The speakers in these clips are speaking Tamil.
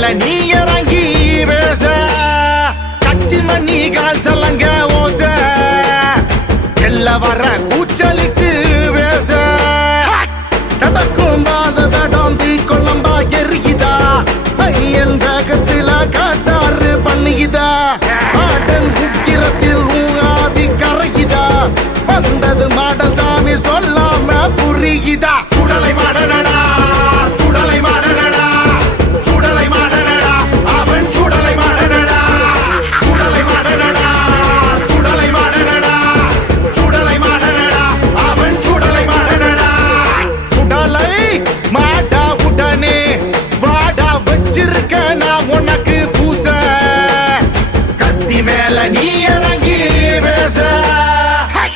மேல நீ இறங்கி பேச கச்சி மண்ணி கால் சலங்க ஓச எல்ல வர கூச்சலிட்டு பேச தடக்கும் பாத தடம் தீ கொள்ளம்பா எரியுதா ஐயன் வேகத்தில காட்டாறு பண்ணியுதா ஆடன் உக்கிரத்தில் ஊகாதி கரையுதா வந்தது மாடசாமி சொல்லாம புரியுதா சுடலை மாடனடா சுடலை மாடனடா சுடலை மாடனடா அவன் சுடலை மாடனடா சுடலை மாடனடா சுடலை மாடனடா சுடலை மாடனடா அவன் சுடலை மாடனடா சுடலை மாடா உடனே வாடா வச்சிருக்க நான் உனக்கு பூச கத்தி மேல நீ இறங்கி பேச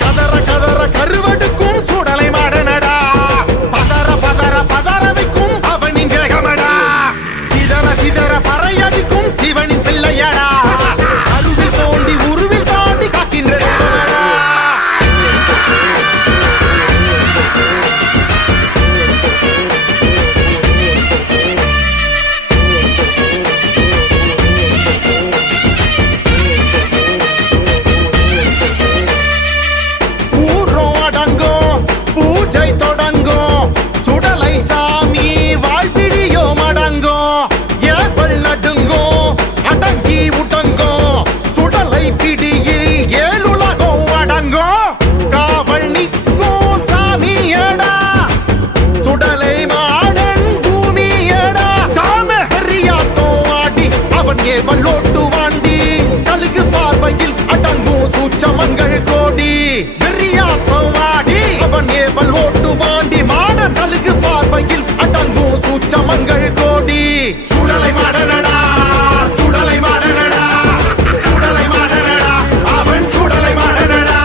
கதற கதற கருவடுக்கும் சுடலை மாடனடா பதற பதற பதற வைக்கும் அவனின் வேகமடா சிதற சிதற பறையடிக்கும் சிவனின் பிள்ளையடா அருவில் தோண்டி உருவில் தாண்டி காக்கின்ற பூஜை தொடங்கும் சுடலை சாமி வாழ்விடியோ மடங்கும் ஏவல் நடுங்கும் அடங்கி உடங்கும் சுடலை பிடியில் ஏழுலகம் அடங்கும் காவல் நிற்கும் சாமியடா சுடலை மாடன் பூமியடா சாமி ஹரியாட்டம் ஆடி அவன் ஏவல் ஓட்டு வாண்டி கழுகு பார்வையில் அடங்கும் சூச்சமங்கள் கோடி வெறியாட்டம் ஆடி அவன் ஏவல் ஓட்டு வாண்டி மாடன் கழுகு பார்வையில் அடங்கும் சூச்சமங்கள் கோடி சுடலை மாடனடா சுடலை மாடனடா சுடலை மாடனடா அவன் சுடலை மாடனடா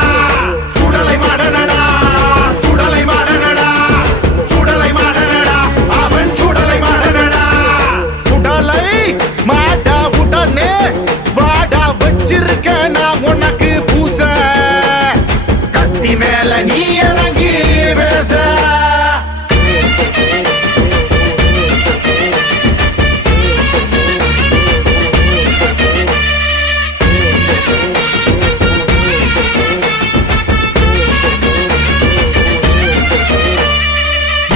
சுடலை மாடனடா சுடலை மாடனடா சுடலை மாடனடா அவன் சுடலை மாடனடா சுடலை மாடா உடனே வாடா வச்சிருக்க நான் உனக்கு பூச கத்தி மேல நீ இறங்கி பேச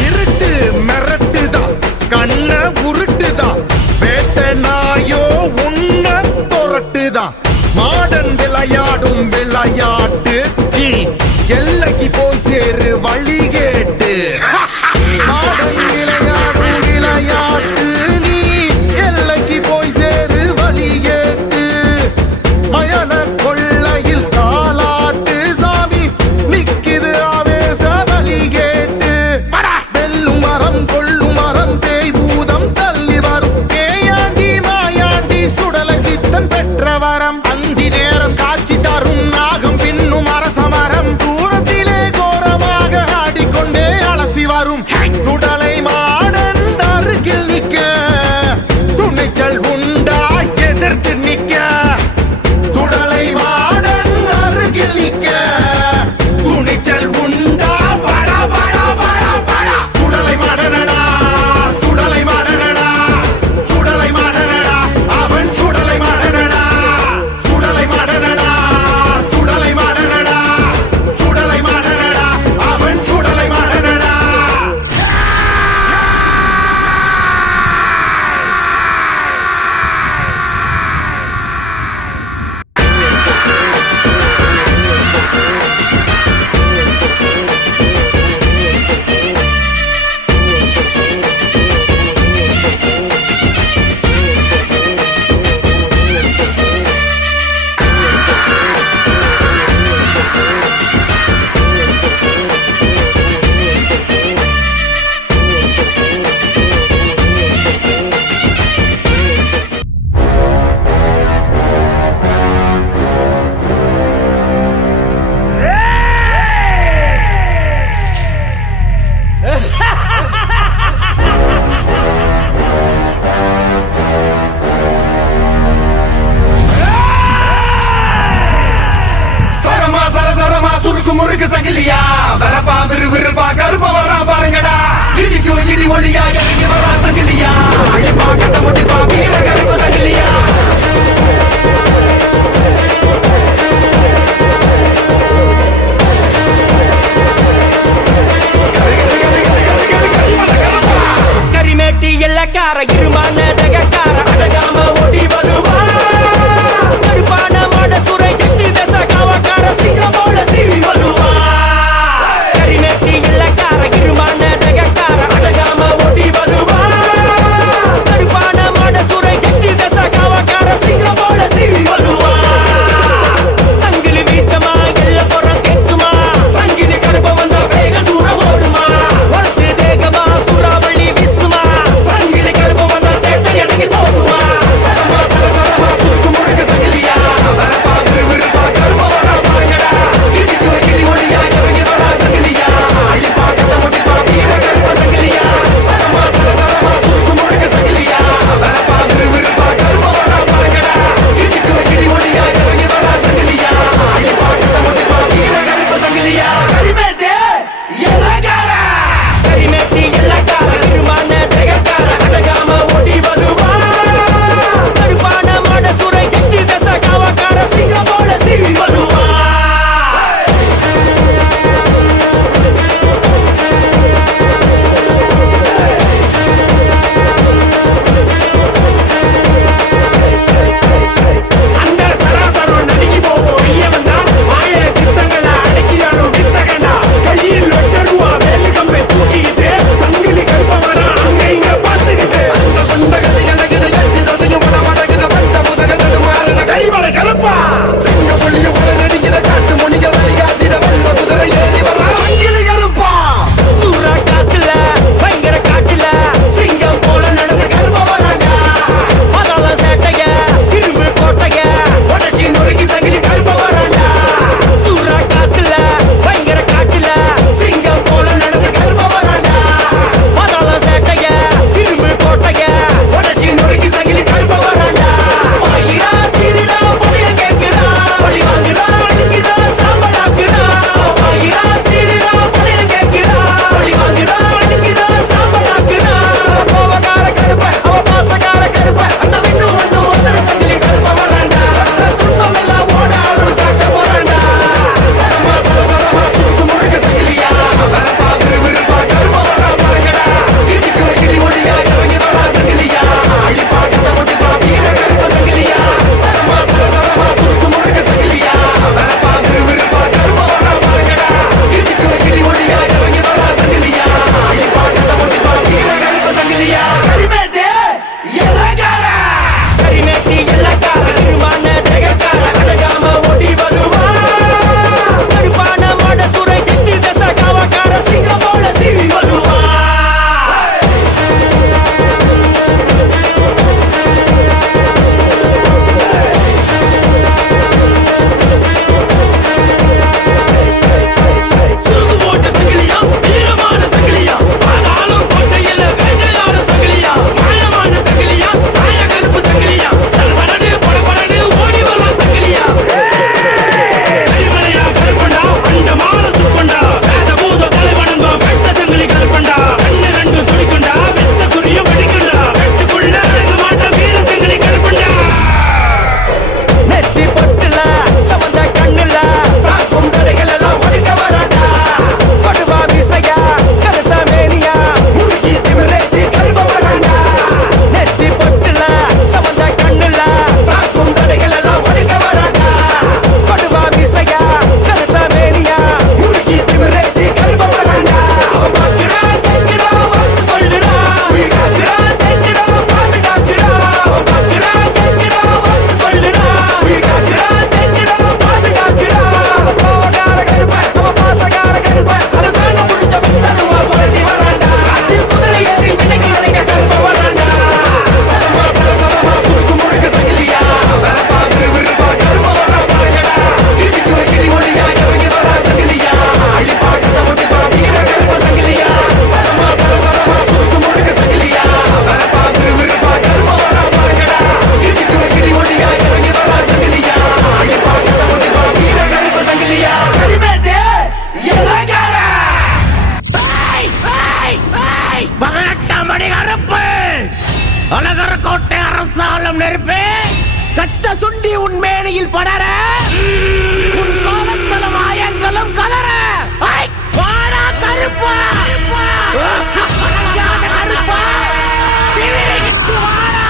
இருட்டு மிரட்டுதான் கண்ண உருட்டுதான் வேட்ட நாயோ உன்ன தொரட்டுதான் மாடன் விளையாடும் விளையாட்டு எல்லைக்கு போய் சேரு வழி கேட்டு மாடன் விளையாடும் விளையாட்டு நீ எல்லைக்கு போய் சேரு வழி கேட்டு மயான கொள்ளையில் காலாட்டு சாமி நிக்குது ஆவேச வழி கேட்டு வெல்லும் மரம் கொள்ளும் மரம் தேய் பூதம் தள்ளி வரும் அழகர்கோட்டை அரசாலம் நெருப்பே கச்ச சுண்டி உன் மேனியில் படர உன் கோபத்தலும் ஆயங்களும் கலர வாடா கருப்பா கருப்பா திவிரிக்கு வாடா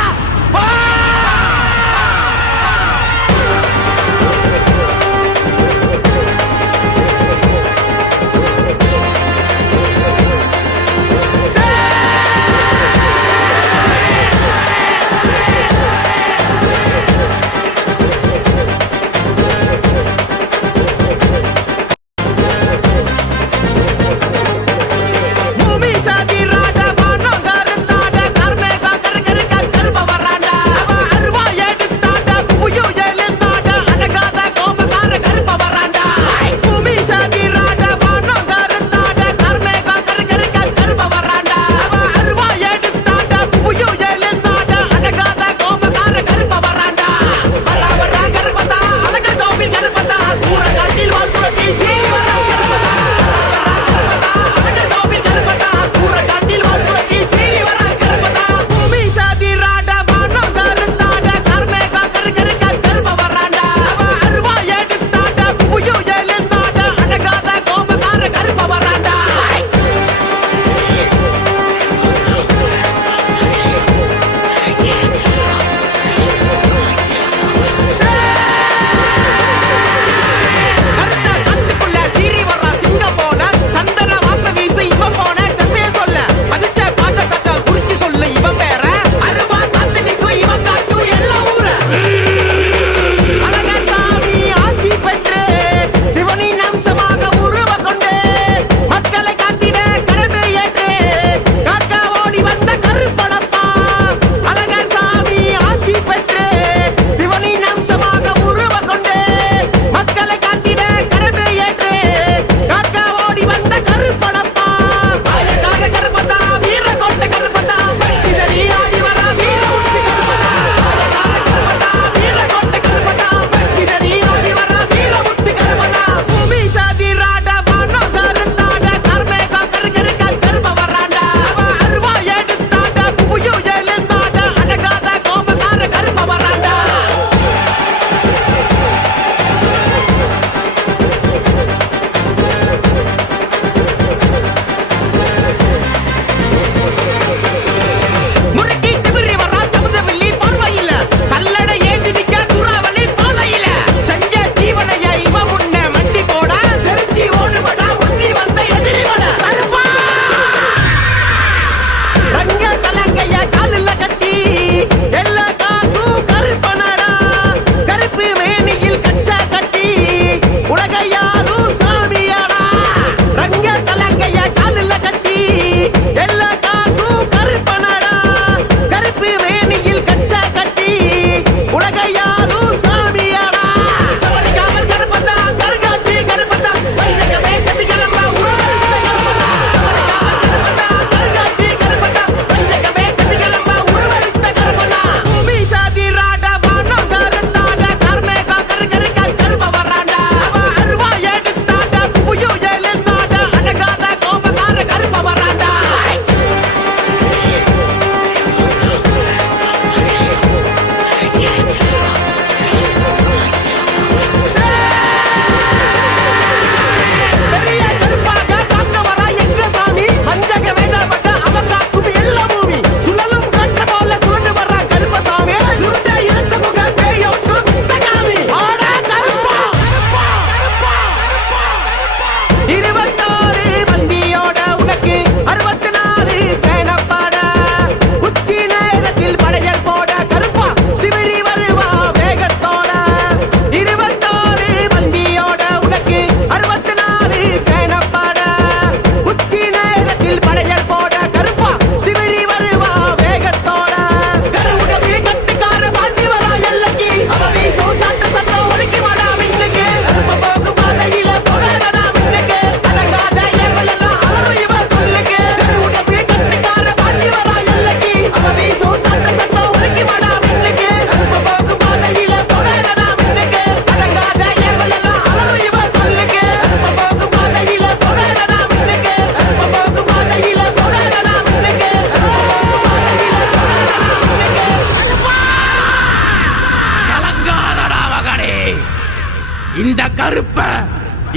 இந்த கருப்ப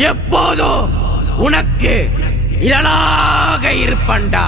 எப்போதும் உனக்கு நிழலாக இருப்பண்டா.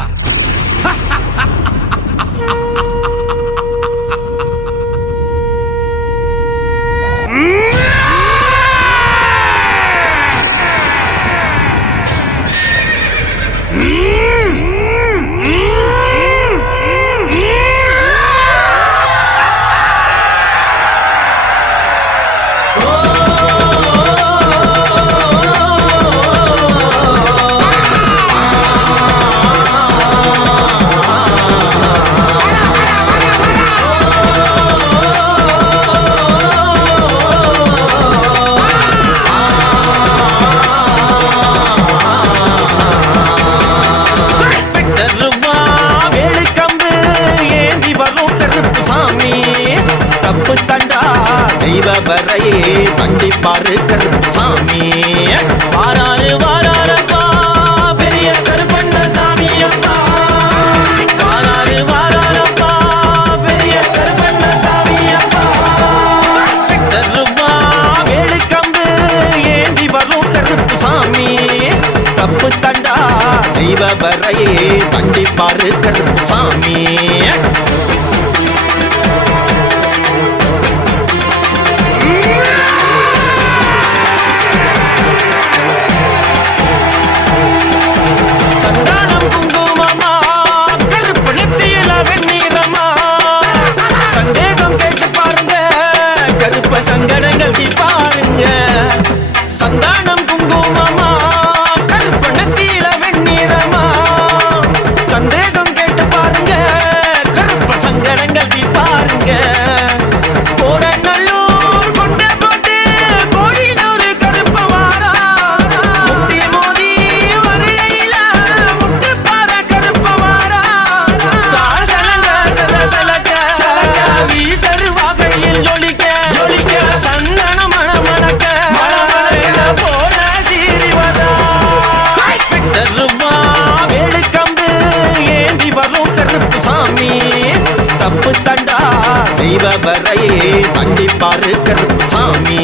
கண்டிப்பாரு கருப்பசாமி வாராரு வாராரப்பா பெரிய கருப்பண்ண சாமி அப்பா. வாராரு வாராரப்பா பெரிய கருப்பண்ண சாமி அப்பா. தருவா வேலுக்கம்பு ஏந்தி வரும் கருப்பசாமி. தப்பு தண்டா செய்வவரையே கண்டிப்பாரு கருப்பசாமி. செய்வவரையே கண்டிப்பாரு கருப்பசாமி.